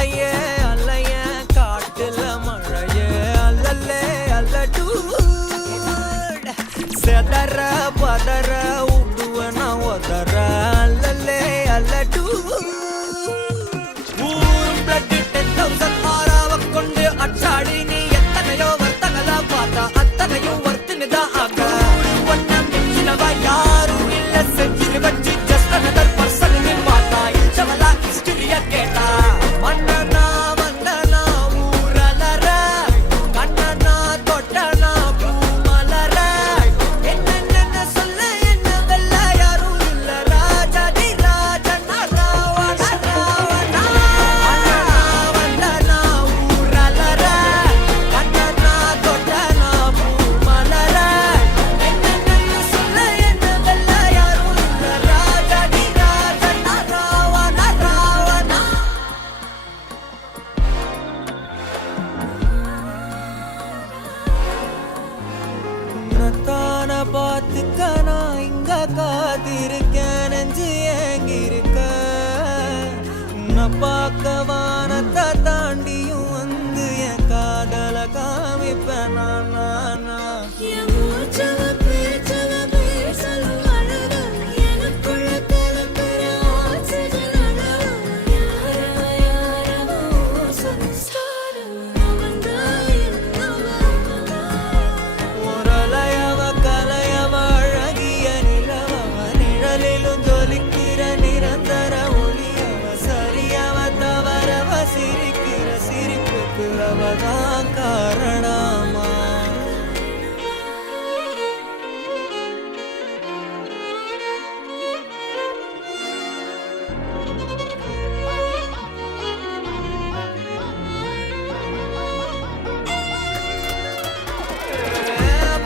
அலையே அலைய காட்டுல மழையே அல்லல்லே அல்லடூ செதற பதற உடுவன ஒதற அல்லல்லே அல்லடூ ஊரும் பிளட் 10,000 ஆறாவ கொண்டு அச்சாடி நீ எத்தனையோ வர்த்தகலா பார்த்தா அத்தனையும் வர்த்தினிதான் ஆக ஒன்ன மிஞ்சினவ யாரும் இல்ல செஞ்சிரு வச்சு ஜஸ்ட் அனதர் பர்சன் நீ பார்த்தா இச்சவலா ஹிஸ்டரிய கேட்டா மன்னனா வந்தனா ஊரலற கண்ணனா தொட்டனா பூமலற என்ன சொல்ல என்ன வெல்ல யாரும் இல்ல ராஜாதி ராஜனா ராவண ராவணா வந்தனா ஊரலற கண்ணனா தொட்டனா பூமலற என்ன சொல்ல என்ன வெல்ல யாரும் இல்ல ராஜாதி ராஜனா ராவண ராவணா உன்னத்தான பார்த்துக்க நான் இங்க காத்திருக்கேன் நெஞ்சு ஏங்கிருக்க உன்னை பார்க்க வானத்தை தாண்டியும் வந்து என் காதல காமிப்பேன் நான் என் மூச்சவ பேச்சவ பேசலும் அழகு எனக்குள்ள கலக்கிற ஆக்சிஜன் அளவு யாரவோ சுஸ்டார் அவன்தான் என்னவா முரளையவ கலையவ அழகிய நிலவவ நிழலிலும் ஜொலிக்கிற நிரந்தர ஒளியவ சரியவ தவறவ சிரிக்கிற சிரிப்புக்கு அவதான் காரணமா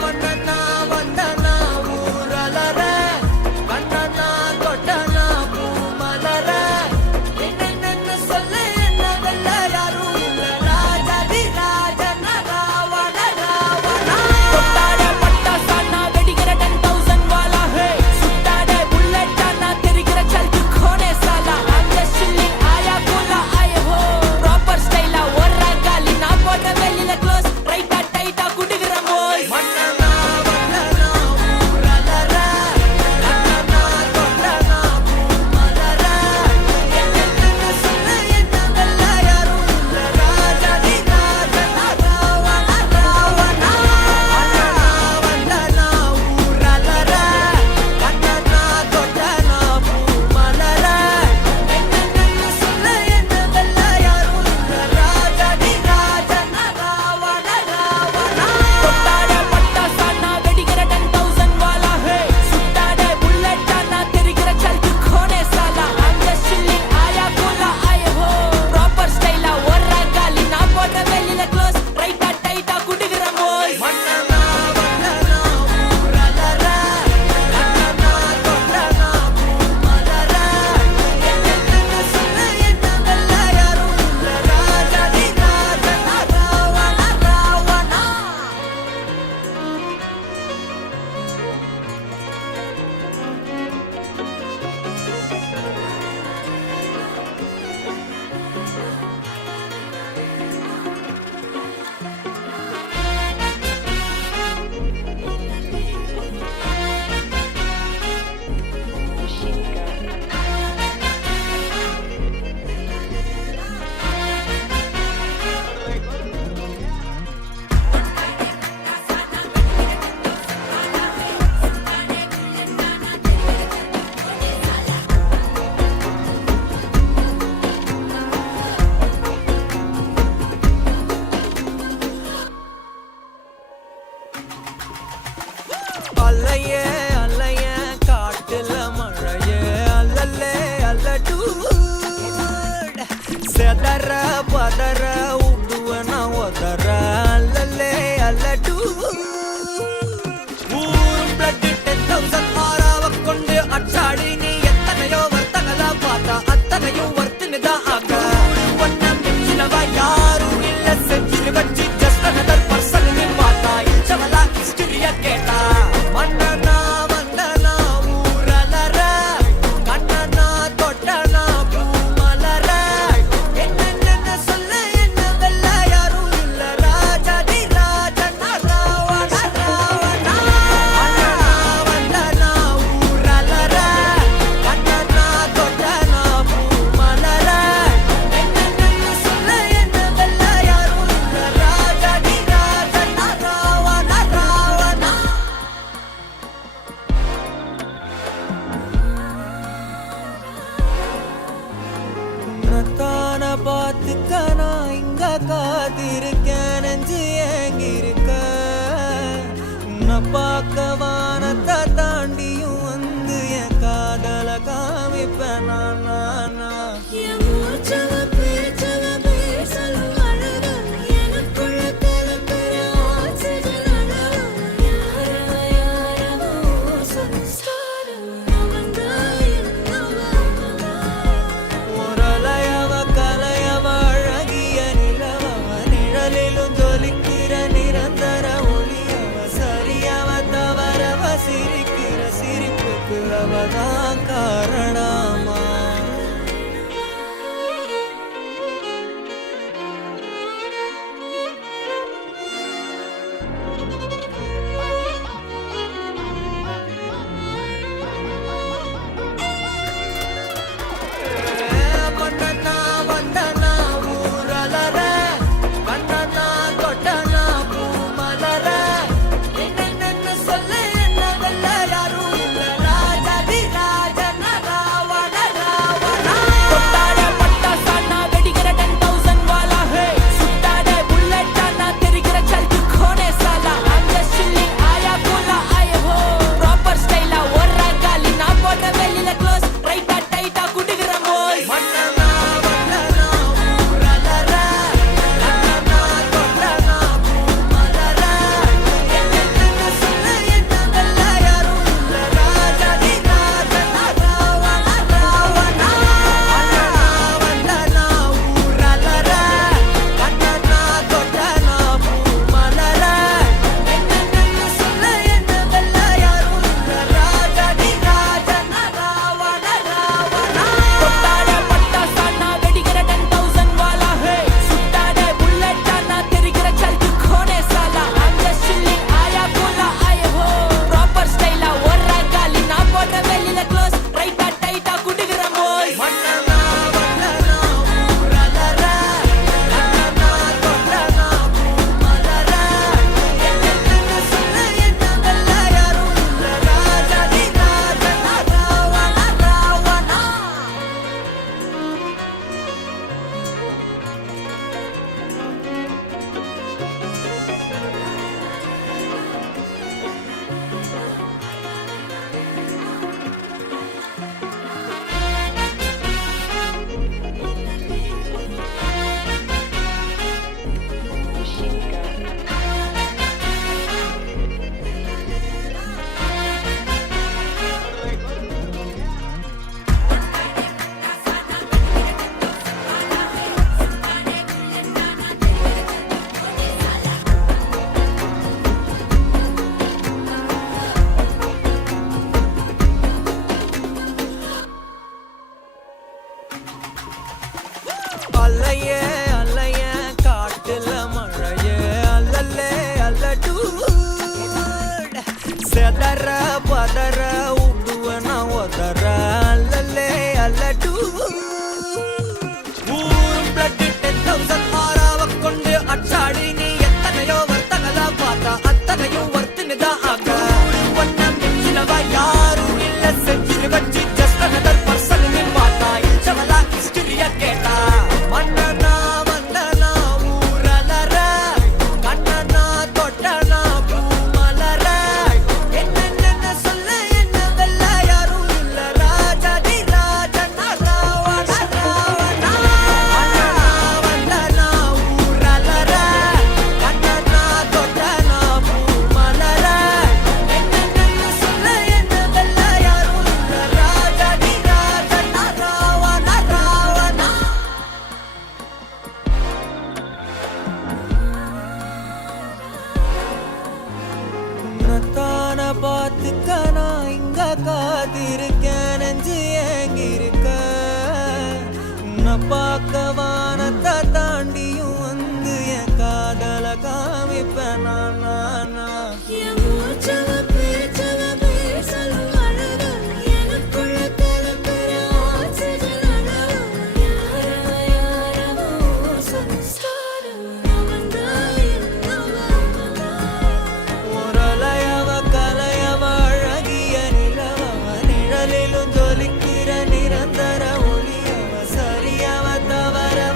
மன்னனா வந்தனா ஊரலற கண்ணனா தொட்டனா பூமலற என்ன சொல்ல என்ன வெல்ல யாரும் இல்ல ராஜாதி ராஜனா ராவண ராவணா தொட்டாடே பட்டாசானா வெடிக்கிற 10,000 வாலா ஹே சுட்டாடே புல்லட்டானா தெரிகிற சல்கு கோனே சாலா I'm just chilling ஆயா கூலா ஆயே ஹோ ப்ராப்பர் ஸ்டைலா ஒரா காலி நான் போடுற வெளியில க்ளோஸ் ரைட்டா டைட்டா குடுக்குற மோய் மன்னனா வந்தனா ஊரலற கண்ணனா தொட்டனா பூமலற என்ன சொல்ல என்ன வெல்ல யாரும் இல்ல ராஜாதி ராஜனா ராவண ராவணா வந்தனா ஊரலற கண்ணனா தொட்டனா பூமலற என்ன சொல்ல என்ன வெல்ல யாரும் இல்ல ராஜாதி ராஜனா ராவண ராவணா தொட்டாடே பட்டாசானா வெடிக்கிற 10,000 வாலா ஹே சுட்டாடே புல்லட்டானா தெரிகிற சல்கு கோனே சாலா I'm just chilling ஆயா கூலா ஆயே ஹோ ப்ராப்பர் ஸ்டைலா ஒரா காலி நான் போடுற வெளியில க்ளோஸ் ரைட்டா டைட்டா குடுக்குற மோய் மன்னனா வந்தனா ஊரலற கண்ணனா தொட்டனா பூமலற என்ன சொல்ல என்ன வெல்ல யாரும் இல்ல ராஜாதி ராஜனா ராவண ராவணா அலையே அலைய காட்டுல மழையே அல்லல்லே அல்லடூ செதற பதற உடுவன ஒதற அல்லல்லே அல்லடூ ஊரும் பிளட் 10,000 ஆறாவ கொண்டு அச்சாடி நீ எத்தனையோ வர்த்தகலா பார்த்தா அத்தனையும் வர்த்தினிதான் ஆக ஒன்ன மிஞ்சினவ யாரும் இல்ல செஞ்சிரு வச்சு ஜஸ்ட் அனதர் பர்சன் நீ பார்த்தா இச்சவலா ஹிஸ்டரிய கேட்டா மன்னனா வந்தனா ஊரலற கண்ணனா தொட்டனா பூமலற என்ன காத்திருக்கேன் நெஞ்சு ஏங்கிருக்க உன்னை பார்க்க வானத்தை தாண்டியும் வந்து என் காதல காமிப்பேன் நான் என் மூச்சவ பேச்சவ பேசலும் அழகு எனக்குள்ள கலக்கிற ஆக்சிஜன் அளவு யாரவோ சொன்ன ஸ்டார் அவன்தான் என்னவா முரளையவ கலையவ அழகிய நிலவவ நிழலிலும் ஜொலிக்கிற நிரந்தர ஒளியவ சரியவ தவறவ சிரிக்கிற சிரிப்புக்கு அவதான் காரணமா மன்னனா வந்தனா ஊரலற கண்ணனா கொட்டனா பூமலர என்னென்னு சொல்ல என்ன வெல்ல யாரும் இல்ல ராஜாதி ராஜன ராவண ராவணா கொட்டாட பட்டாசானா வெடிக்கிற 10,000 வாலா ஹே சுட்டாட புல்லட்டானா தெரிகிற சல்கு கோனே சாலா I'm just chilling ஆயா கூலா ஆயே ஹோ ப்ராப்பர் ஸ்டைலா ஒரா காலி நான் போடுற வெளியில க்ளோஸ் ரைட்டா டைட்டா குடுக்குற மோஸ் மன்னனா வந்தனா ஊரலற கண்ணனா கொட்டனா பூமலர என்னென்னு சொல்ல என்ன வெல்ல யாரும் இல்ல ராஜாதி ராஜன ராவண ராவணா வந்தனா ஊரலற கண்ணனா கொட்டனா பூமலர என்னென்னு சொல்ல என்ன வெல்ல யாரும் இல்ல ராஜாதி ராஜன ராவண ராவணா கொட்டாட பட்டாசானா வெடிக்கிற 10,000 வாலா ஹே சுட்டாட புல்லட்டானா தெரிகிற சல்கு கோனே சாலா I'm just chilling ஆயா கூலா ஆயே ஹோ ப்ராப்பர் ஸ்டைலா ஒரா காலி நான் போடுற வெளியில க்ளோஸ் ரைட்டா டைட்டா குடுக்குற மோஸ் மன்னனா வந்தனா ஊரலற கண்ணனா கொட்டனா பூமலர என்னென்னு சொல்ல என்ன வெல்ல யாரும் இல்ல ராஜாதி ராஜன ராவண ராவணா அல்லையே அல்லையே காட்டுல மழையே அல்லல்லே அல்லடூ செதற பதற உடுவன ஒதற அல்லல்லே அல்லடூ ஊரும் பிளட் 10,000 ஆறாவ கொண்டு அச்சாடி நீ எத்தனையோ வர்த்தகலா பார்த்தா அத்தனையும் வர்த்தினுதான் ஆக ஒன்னம் மிஞ்சினவ யாரும் இல்ல செஞ்சு வச்சு just another person நீ பார்த்தா இச்சவலா ஹிஸ்டரிய கேட்டா மன்னனா வந்தனா ஊரலற கண்ணனா தொட்டனா பூமலர என்னென்னு சொல்ல என்ன வெல்ல யாரும் இல்ல ராஜாதி ராஜன ராவண ராவணா மன்னனா வந்தனா ஊரலற கண்ணனா தொட்டனா பூமலர என்னென்னு சொல்ல என்ன வெல்ல யாரும் இல்ல ராஜாதி ராஜன ராவண ராவணா உன்னத்தான பார்த்துக்க நான் இங்க காத்திருக்கேன் நெஞ்சு ஏங்கிருக்க உன்னை பார்க்க வானத்தை தாண்டியும் வந்து என் காதல காமிப்பேன் நான் என் மூச்சவ பேச்சவ பேசலும் அழகு எனக்குள்ள கலக்கிற ஆக்சிஜன் அளவு யாரவோ சொன்ன ஸ்டார் அவன்தான் என்னவா முரளையவ கலையவ அழகிய நிலவவ நிழலிலும் ஜொலிக்கிற நிரந்தர ஒளியவ சரியவ தவறவ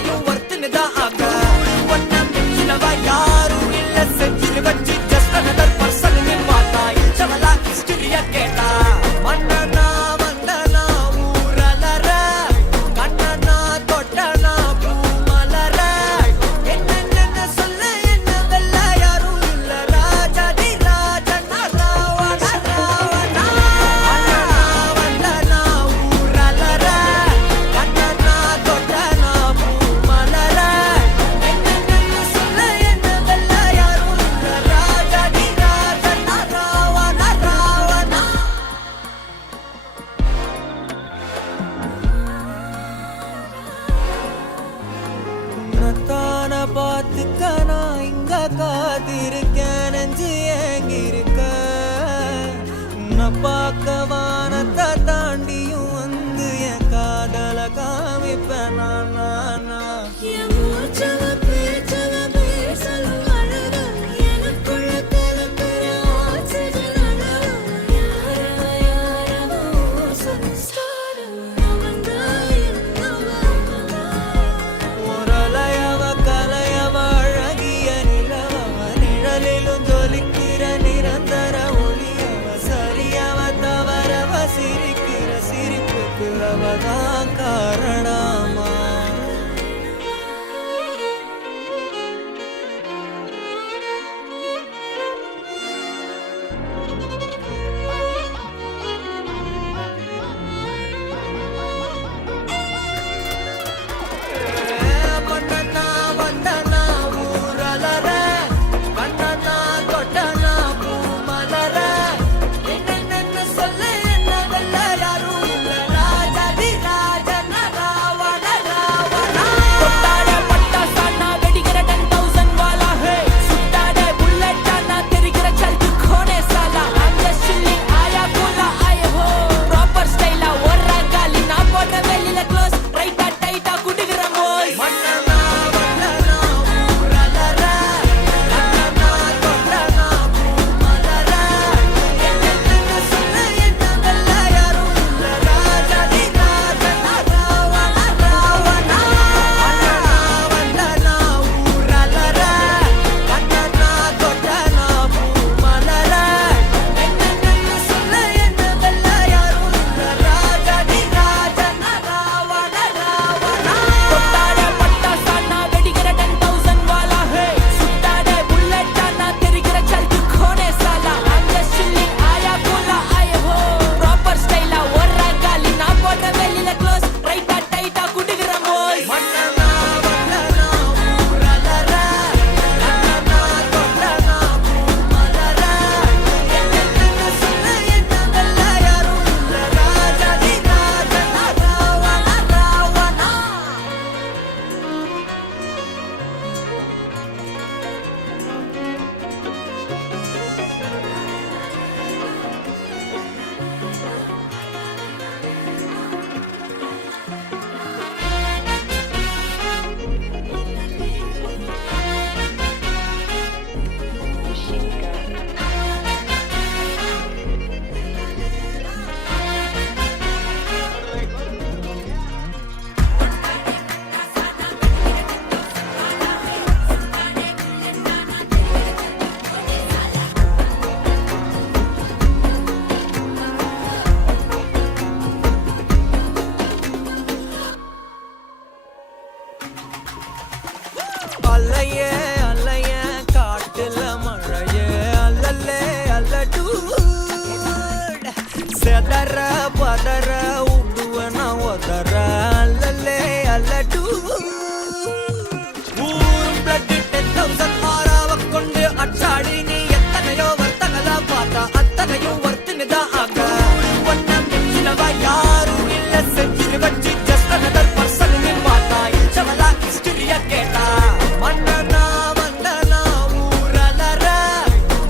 அத்தனையும் ஒர்த்துனுதான் ஆக ஒன்ன மிஞ்சினவா யாரும் இல்ல செஞ்சிரு வச்சு just another person ன்னு பார்த்தா இச்சவளா ஹிஸ்டரிய கேட்டா மன்னனா வந்தனா ஊரலற கண்ணனா தொட்டனா பூமலர என்ன சொல்ல என்ன வெல்ல யாரும் இல்ல ராஜாதி ராஜனா ராவண ராவணா வந்தனா ஊரலற கண்ணனா தொட்டனா பூமலர என்ன சொல்ல என்ன வெல்ல யாரும் இல்ல ராஜாதி ராஜனா ராவண ராவணா உன்னத்தான பார்த்துக்க நான் இங்க காத்திருக்கேன் நெஞ்சு ஏங்கிருக்க உன்னை பார்க்க வானத்தை தாண்டியும் வந்து என் காதல காமிப்பேன் நான் என் மூச்சவ பேச்சவ பேசலும் அழகு எனக்குள்ள கலக்கிற ஆக்சிஜன் அளவு யாரவோ சன்ஸ்டார் அவன்தான் என்னவா முரளையவ கலையவ அழகிய நிலவவ நிழலிலும் ஜொலிக்கிற நிரந்தர ஒளியவ சரியவ தவறவ சிரிக்கிற சிரிப்புக்கு அவதான் காரணமா மன்னனா வந்தனா ஊரலற கண்ணனா தொட்டனா பூமலர என்ன சொல்ல என்ன வெல்ல யாரும் இல்ல ராஜாதி ராஜனா ராவண ராவணா தொட்டாட பட்டாசானா வெடிக்கிற 10,000 வாலா ஹே சுட்டாட புல்லட்டானா தெரிகிற சல்கு கோனே சாலா I'm just chilling ஆயா கூலா ஆயே ஹோ ப்ராப்பர் ஸ்டைலா ஒர்ரா காலி நான் போடுற வெளியில க்ளோஸ் ரைட்டா டைட்டா குடுக்குற போய் மன்னனா வந்தனா ஊரலற கண்ணனா தொட்டனா பூமலர என்ன சொல்ல என்ன வெல்ல யாரும் இல்ல ராஜாதி ராஜனா ராவண ராவணா மன்னனா வந்தனா ஊரலற கண்ணனா தொட்டனா பூமலர என்ன சொல்ல என்ன வெல்ல யாரும் இல்ல ராஜாதி ராஜனா ராவண ராவணா தொட்டாட பட்டாசானா வெடிக்கிற 10,000 வாலா ஹே சுட்டாட புல்லட்டானா தெரிகிற சல்கு கோனே சாலா I'm just chilling ஆயா கூலா ஆயே ஹோ ப்ராப்பர் ஸ்டைலா ஒர்ரா காலி நான் போடுற வெளியில க்ளோஸ் ரைட்டா டைட்டா குடுக்குற போய் மன்னனா வந்தனா ஊரலற கண்ணனா தொட்டனா பூமலர என்ன சொல்ல என்ன வெல்ல யாரும் இல்ல ராஜாதி ராஜனா ராவண ராவணா அலையே அலைய காட்டுல மழையே அல்லல்லே அல்லடூ செதற பதற உடுவன ஒதற அல்லல்லே அல்லடூ ஊரும் பிளட் 10,000 ஆறாவ கொண்டு அச்சாடி நீ எத்தனையோ வர்த்தங்களா பார்த்தா அத்தனையும் ஒர்த்துனுதான் ஆக ஒன்ன மிஞ்சினவா யாரும் இல்ல செஞ்சிரு வச்சு just another person ன்னு பார்த்தா இச்சவளா ஹிஸ்டரிய கேட்டா மன்னனா வந்தனா ஊரலற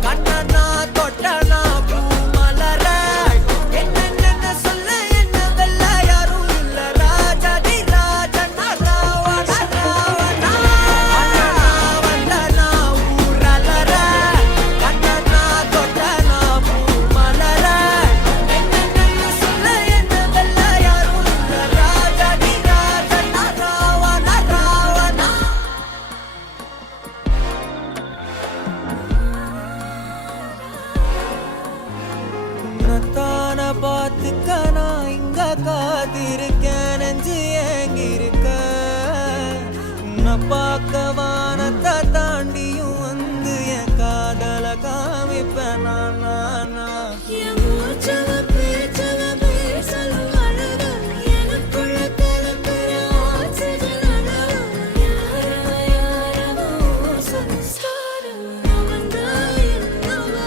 கண்ணனா தொட்டனா பூமலர என்ன சொல்ல என்ன வெல்ல யாரும் இல்ல ராஜாதி ராஜனா ராவண உன்னை பார்க்க வானத்தை தாண்டியும் வந்து என் காதல காமிப்பேன் நான் என் மூச்சவ பேச்சவ பேசலும் அழகு எனக்குள்ள கலக்கிற ஆக்சிஜன் அளவு யாரவ சொல்லு ஸ்டார் அவன்தான் என்னவா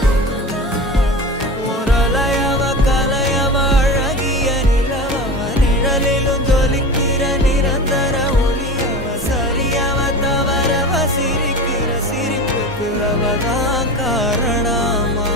முரளையவ கலையவ அழகிய நிலவ நிழலிலும் ஜொலிக்கிற நிரந்தர ஒளியவ சரியவ தவறவ சிரிக்கிற சிரிப்புக்கு அவதான் காரணமா